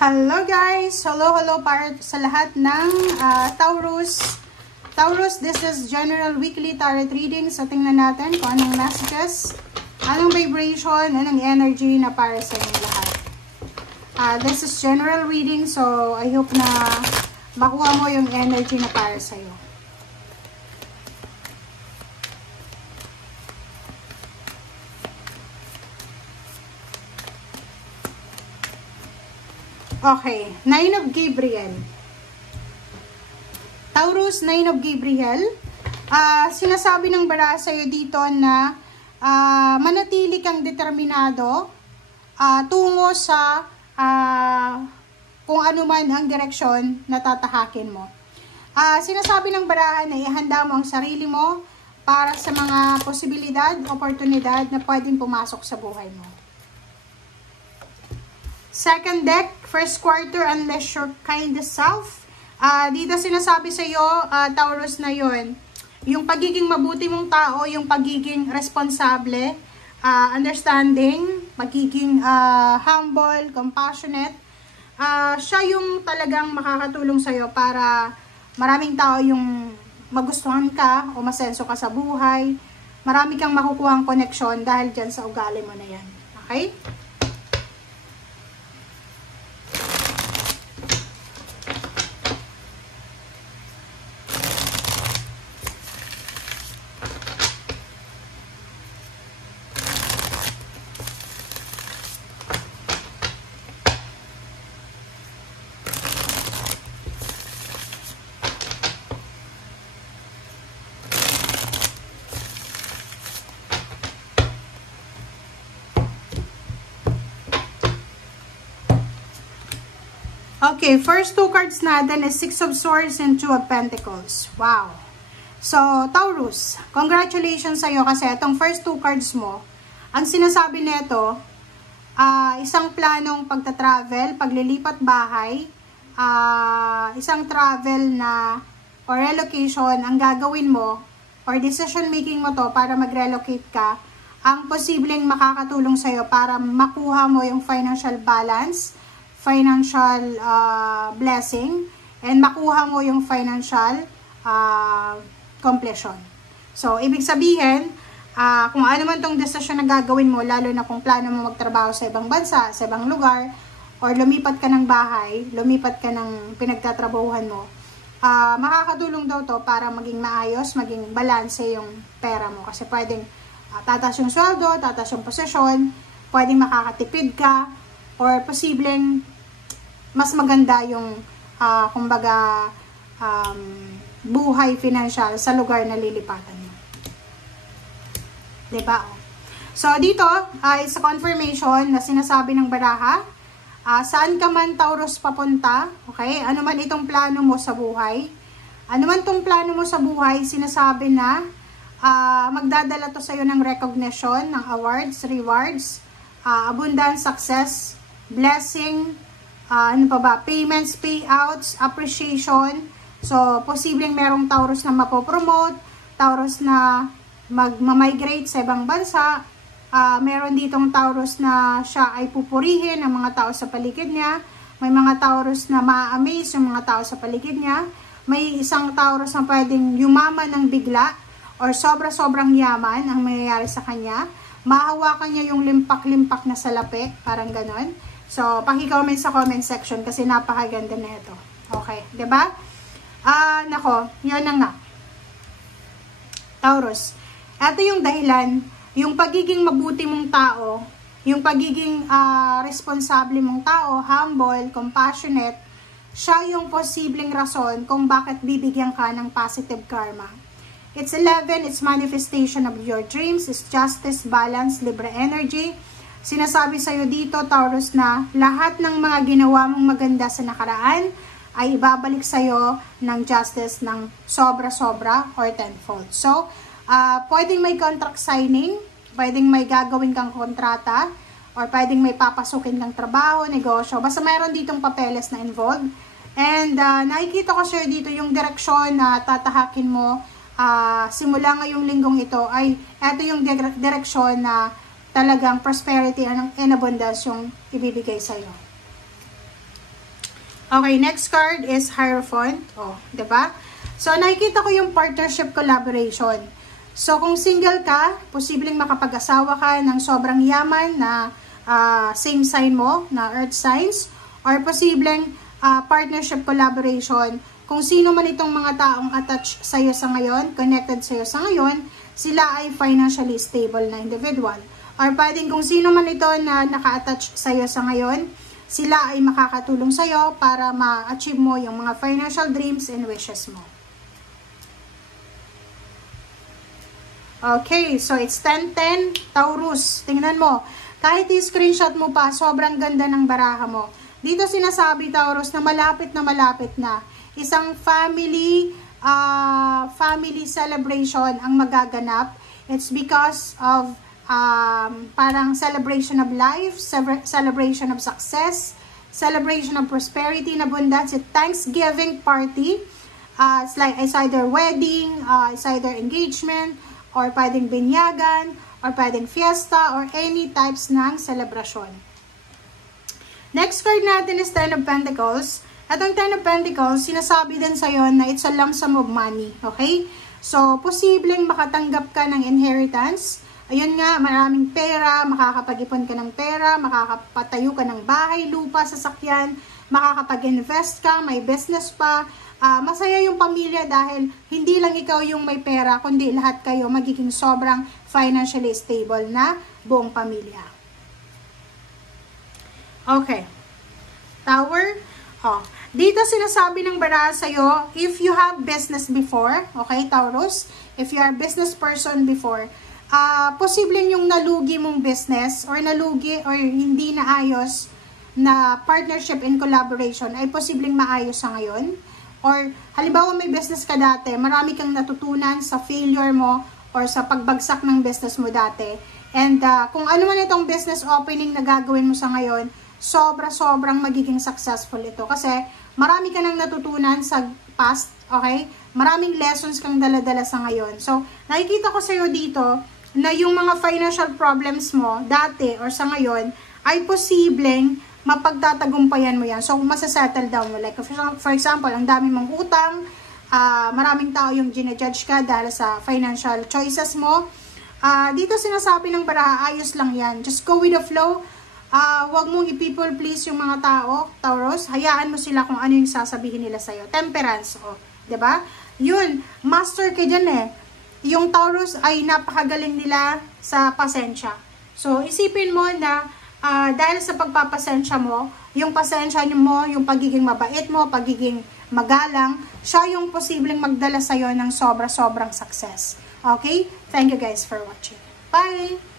Hello guys! Hello para sa lahat ng Taurus. Taurus, this is general weekly tarot reading. So tingnan natin kung anong messages, anong vibration, anong energy na para sa inyong lahat. This is general reading, so I hope na makuha mo yung energy na para sa iyo. Okay, Nine of Gabriel. Taurus, Nine of Gabriel. Sinasabi ng bara sa'yo dito na manatili kang determinado tungo sa kung ano man ang direksyon na tatahakin mo. Sinasabi ng barahan na ihanda mo ang sarili mo para sa mga posibilidad, oportunidad na pwedeng pumasok sa buhay mo. Second deck, first quarter, unless your kindest self. Dito sinasabi sa iyo, Taurus, na yon, yung pagiging mabuti mong tao, yung pagiging responsable, understanding, pagiging humble, compassionate, siya yung talagang makakatulong sa iyo para maraming tao yung magustuhan ka o masenso ka sa buhay. Marami kang makukuha ang koneksyon dahil dyan sa ugali mo na yan. Okay? Okay, first two cards natin is Six of Swords and Two of Pentacles. Wow! So, Taurus, congratulations sa'yo kasi itong first two cards mo, ang sinasabi nito, isang planong pagta-travel, paglilipat bahay, isang travel na or relocation ang gagawin mo or decision making mo to para mag-relocate ka, ang posibleng makakatulong sa'yo para makuha mo yung financial balance, financial blessing, and makuha mo yung financial completion. So, ibig sabihin, kung ano man tong desisyon na gagawin mo, lalo na kung plano mo magtrabaho sa ibang bansa, sa ibang lugar, or lumipat ka ng bahay, lumipat ka ng pinagtatrabahuhan mo, makakatulong daw to para maging maayos, maging balanse yung pera mo. Kasi pwedeng tataas yung sweldo, tataas yung posisyon, pwedeng makakatipid ka, or posibleng mas maganda yung kumbaga buhay financial sa lugar na lilipatan mo. Diba? So dito is a confirmation na sinasabi ng baraha, saan ka man Taurus papunta, okay? Ano man itong plano mo sa buhay, ano man itong plano mo sa buhay, sinasabi na magdadala to sa'yo ng recognition, ng awards, rewards, abundance, success, blessing, ano pa ba, payments, payouts, appreciation. So, posibleng merong Taurus na mapopromote, Taurus na mag-migrate sa ibang bansa, meron ditong Taurus na siya ay pupurihin ng mga tao sa paligid niya, may mga Taurus na ma-amaze yung mga tao sa paligid niya, may isang Taurus na pwedeng yumaman ng bigla, or sobra-sobrang yaman ang mayayari sa kanya, mahawakan niya yung limpak-limpak na salapi, parang ganon. So, paki-comment sa comment section kasi napakaganda na ito. Okay, 'di ba? Nako, 'yan na nga. Taurus, ito yung dahilan, yung pagiging mabuti mong tao, yung pagiging responsable mong tao, humble, compassionate, siya yung posibleng rason kung bakit bibigyan ka ng positive karma. It's 11, it's manifestation of your dreams, it's justice, balance, libre energy. Sinasabi sa'yo dito, Taurus, na lahat ng mga ginawa mong maganda sa nakaraan ay ibabalik sa'yo ng justice ng sobra-sobra or tenfold. So, pwedeng may contract signing, pwedeng may gagawin kang kontrata, or pwedeng may papasukin kang trabaho, negosyo. Basta mayroon ditong papeles na involved. And nakikita ko sa'yo dito yung direksyon na tatahakin mo simula ngayong linggong ito ay eto yung direksyon na talagang prosperity and abundance yung ibibigay sa iyo. Okay, next card is Hierophant. Oh, 'di ba? So, nakikita ko yung partnership collaboration. So, kung single ka, posibleng makapag-asawa ka ng sobrang yaman na same sign mo, na earth signs, or posibleng partnership collaboration. Kung sino man itong mga taong attached sa'yo sa ngayon, connected sa'yo sa ngayon, sila ay financially stable na individual. Or pwedeng kung sino man ito na naka-attach sa'yo sa ngayon, sila ay makakatulong sa'yo para ma-achieve mo yung mga financial dreams and wishes mo. Okay, so it's 10-10, Taurus. Tingnan mo, kahit i-screenshot mo pa, sobrang ganda ng baraha mo. Dito sinasabi, Taurus, na malapit na. Isang family celebration ang magaganap. It's because of parang celebration of life, celebration of success, celebration of prosperity, na abundance, a Thanksgiving party. It's either wedding, it's either engagement, or pwedeng binyagan, or pwedeng fiesta, or any types ng celebration. Next card natin is Ten of Pentacles. At ang Ten of Pentacles, sinasabi din sa'yo na it's a lump sum of money. Okay? So, posibleng makatanggap ka ng inheritance. Ayun nga, maraming pera, makakapag-ipon ka ng pera, makakapatayo ka ng bahay, lupa, sasakyan, makakapag-invest ka, may business pa. Masaya yung pamilya dahil hindi lang ikaw yung may pera, kundi lahat kayo magiging sobrang financially stable na buong pamilya. Okay. Tower. Dito sinasabi ng baraha sa'yo, if you have business before, okay, Taurus, if you are business person before, posibleng yung nalugi mong business or nalugi or hindi naayos na partnership and collaboration ay posibleng maayos sa ngayon. Or halimbawa may business ka dati, marami kang natutunan sa failure mo or sa pagbagsak ng business mo dati. And kung ano man itong business opening na gagawin mo sa ngayon, sobrang magiging successful ito. Kasi marami ka nang natutunan sa past, okay? Maraming lessons kang dala-dala sa ngayon. So, nakikita ko sa'yo dito na yung mga financial problems mo dati or sa ngayon ay posibleng mapagtatagumpayan mo yan. So, masasettle down mo. Like, for example, ang dami mong utang, maraming tao yung ginajudge ka dahil sa financial choices mo. Dito sinasabi ng baraha, ayos lang yan. Just go with the flow. Wag mong i-people please yung mga tao, Taurus. Hayaan mo sila kung ano yung sasabihin nila sa'yo. Temperance, diba? Yun, master ka dyan eh. Yung Taurus ay napakagaling nila sa pasensya. So, isipin mo na dahil sa pagpapasensya mo, yung pasensya mo, yung pagiging mabait mo, pagiging magalang, siya yung posibleng magdala sa'yo ng sobrang success. Okay? Thank you guys for watching. Bye!